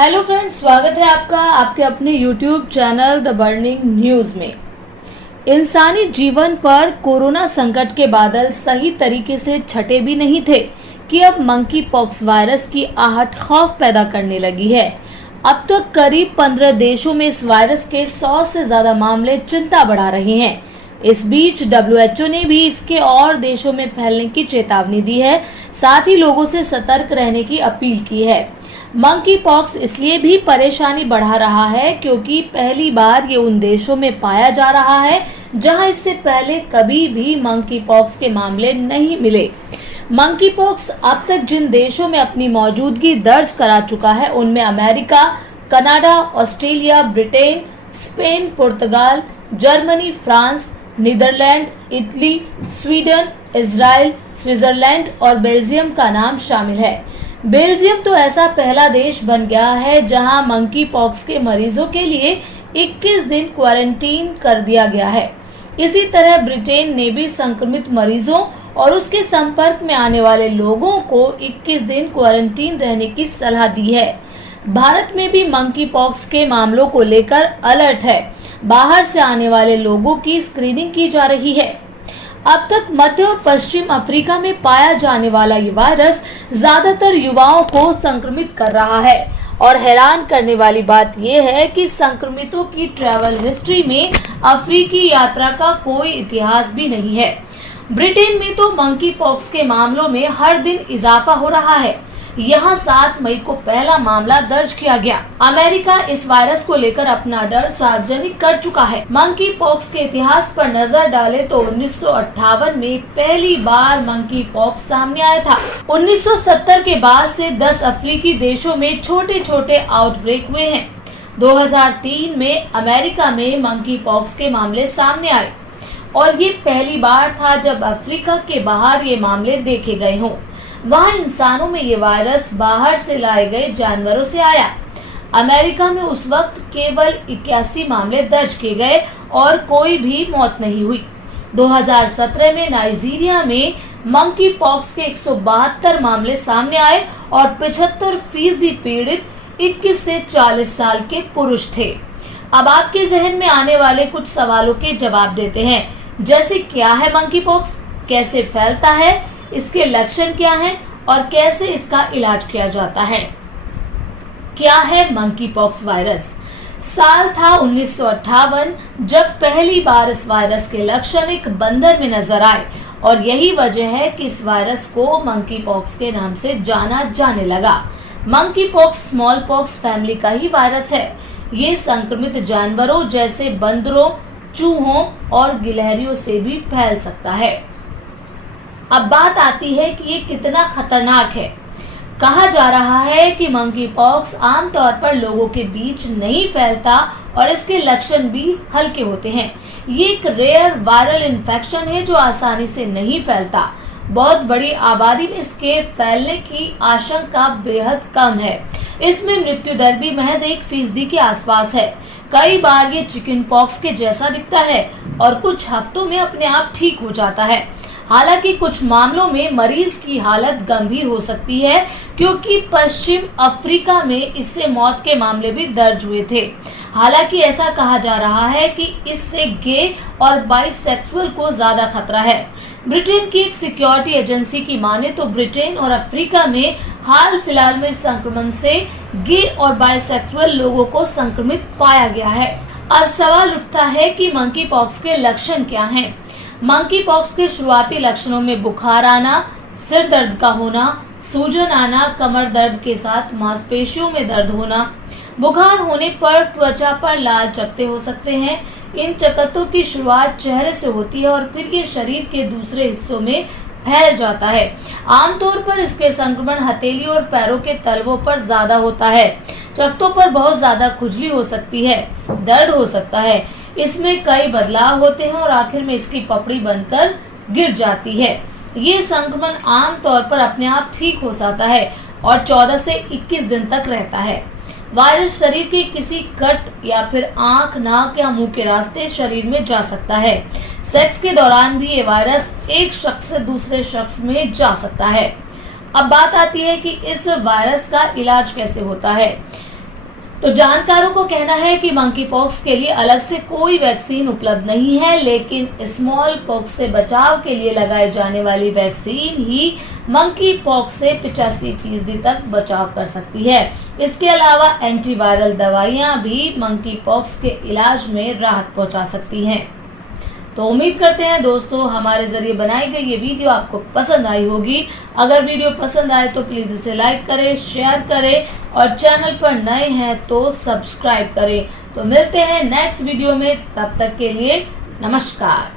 Hello friends, स्वागत है आपका आपके अपने YouTube channel the burning news में। इंसानी जीवन पर कोरोना संकट के बादल सही तरीके से छटे भी नहीं थे कि अब मंकी पॉक्स वायरस की आहट खौफ पैदा करने लगी है। अब तक करीब 15 देशों में इस वायरस के 100 से ज्यादा मामले चिंता बढ़ा रहे हैं। इस बीच WHO ने भी इसके और देशों में फैलने की चेतावनी दी है, साथ ही लोगों से सतर्क रहने की अपील की है। मंकी पॉक्स इसलिए भी परेशानी बढ़ा रहा है क्योंकि पहली बार ये उन देशों में पाया जा रहा है जहां इससे पहले कभी भी मंकी पॉक्स के मामले नहीं मिले। मंकी पॉक्स अब तक जिन देशों में अपनी मौजूदगी दर्ज करा चुका है उनमें America, Canada, Australia, Britain, Spain, पुर्तगाल, Germany, France, Netherland, Italy, Sweden, Israel, Switzerland और बेल्जियम का नाम शामिल है। बेल्जियम तो ऐसा पहला देश बन गया है जहां मंकी पॉक्स के मरीजों के लिए 21 दिन क्वारंटीन कर दिया गया है। इसी तरह ब्रिटेन ने भी संक्रमित मरीजों और उसके संपर्क में आने वाले लोगों को 21 दिन क्वारंटीन रहने की सलाह दी है। भारत में भी मंकी पॉक्स के मामलों को लेकर अलर्ट है। बाहर से आने वाले लोगों की स्क्रीनिंग की जा रही है। अब तक मध्य और पश्चिम अफ्रीका में पाया जाने वाला ये वायरस ज्यादातर युवाओं को संक्रमित कर रहा है और हैरान करने वाली बात यह है कि संक्रमितों की ट्रैवल हिस्ट्री में अफ्रीकी यात्रा का कोई इतिहास भी नहीं है। ब्रिटेन में तो मंकी पॉक्स के मामलों में हर दिन इजाफा हो रहा है। यहाँ 7 मई को पहला मामला दर्ज किया गया। अमेरिका इस वायरस को लेकर अपना डर सार्वजनिक कर चुका है। मंकी पॉक्स के इतिहास पर नजर डालें तो 1958 में पहली बार मंकी पॉक्स सामने आया था। 1970 के बाद से 10 अफ्रीकी देशों में छोटे छोटे आउटब्रेक हुए हैं। 2003 में अमेरिका में मंकी पॉक्स के मामले सामने आए और ये पहली बार था जब अफ्रीका के बाहर ये मामले देखे गए हों। वहाँ इंसानों में ये वायरस बाहर से लाए गए जानवरों से आया। अमेरिका में उस वक्त केवल 81 मामले दर्ज किए गए और कोई भी मौत नहीं हुई। 2017 में नाइजीरिया में मंकी पॉक्स के 172 मामले सामने आए और 75% पीड़ित 21 से 40 साल के पुरुष थे। अब आपके जहन में आने वाले कुछ सवालों के जवाब देते हैं, जैसे क्या है मंकी पॉक्स, कैसे फैलता है, इसके लक्षण क्या हैं और कैसे इसका इलाज किया जाता है। क्या है मंकी पॉक्स वायरस? साल था 1958 जब पहली बार इस वायरस के लक्षण एक बंदर में नजर आए और यही वजह है कि इस वायरस को मंकी पॉक्स के नाम से जाना जाने लगा। Monkey pox small pox family का ही वायरस है। ये संक्रमित जानवरों जैसे बंदरों, चूहों और गिलहरियों से भी फैल सकता है। अब बात आती है कि ये कितना खतरनाक है। कहा जा रहा है कि मंकी पॉक्स आमतौर पर लोगों के बीच नहीं फैलता और इसके लक्षण भी हल्के होते हैं। ये एक रेयर वायरल इन्फेक्शन है जो आसानी से नहीं फैलता। बहुत बड़ी आबादी में इसके फैलने की आशंका बेहद कम है। इसमें मृत्यु दर भी महज 1% के आसपास है। कई बार ये चिकन पॉक्स के जैसा दिखता है और कुछ हफ्तों में अपने आप ठीक हो जाता है। हालांकि कुछ मामलों में मरीज की हालत गंभीर हो सकती है क्योंकि पश्चिम अफ्रीका में इससे मौत के मामले भी दर्ज हुए थे। हालांकि ऐसा कहा जा रहा है कि इससे गे और बाइसेक्सुअल को ज्यादा खतरा है। ब्रिटेन की एक सिक्योरिटी एजेंसी की माने तो ब्रिटेन और अफ्रीका में हाल फिलहाल में संक्रमण से गे और बाइसेक्सुअल लोगों को संक्रमित पाया गया है। अब सवाल उठता है कि मंकी पॉक्स के लक्षण क्या हैं? मंकी पॉक्स के शुरुआती लक्षणों में बुखार आना, सिर दर्द का होना, सूजन आना, कमर दर्द के साथ मांसपेशियों में दर्द होना। बुखार होने पर त्वचा पर लाल चकत्ते हो सकते हैं। इन चकत्तों की शुरुआत चेहरे से होती है और फिर ये शरीर के दूसरे हिस्सों में फैल जाता है। आमतौर पर इसके संक्रमण हथेली और पैरों के तलवों पर ज्यादा होता है। चकत्तों पर बहुत ज्यादा खुजली हो सकती है, दर्द हो सकता है। इसमें कई बदलाव होते हैं और आखिर में इसकी पपड़ी बनकर गिर जाती है। ये संक्रमण आमतौर पर अपने आप ठीक हो जाता है और 14 से 21 दिन तक रहता है। वायरस शरीर के किसी कट या फिर आंख, नाक या मुंह के रास्ते शरीर में जा सकता है। सेक्स के दौरान भी ये वायरस एक शख्स से दूसरे शख्स में जा सकता है। अब बात आती है कि इस वायरस का इलाज कैसे होता है। तो जानकारों को कहना है कि मंकी पॉक्स के लिए अलग से कोई वैक्सीन उपलब्ध नहीं है, लेकिन स्मॉल पॉक्स से बचाव के लिए लगाई जाने वाली वैक्सीन ही मंकी पॉक्स से 85% तक बचाव कर सकती है। इसके अलावा एंटीवायरल दवाइयां भी मंकी पॉक्स के इलाज में राहत पहुंचा सकती हैं। तो उम्मीद करते हैं दोस्तों हमारे जरिए बनाई गई ये वीडियो आपको पसंद आई होगी। अगर वीडियो पसंद आए तो प्लीज इसे लाइक करें, शेयर करें और चैनल पर नए हैं तो सब्सक्राइब करें। तो मिलते हैं नेक्स्ट वीडियो में, तब तक के लिए नमस्कार।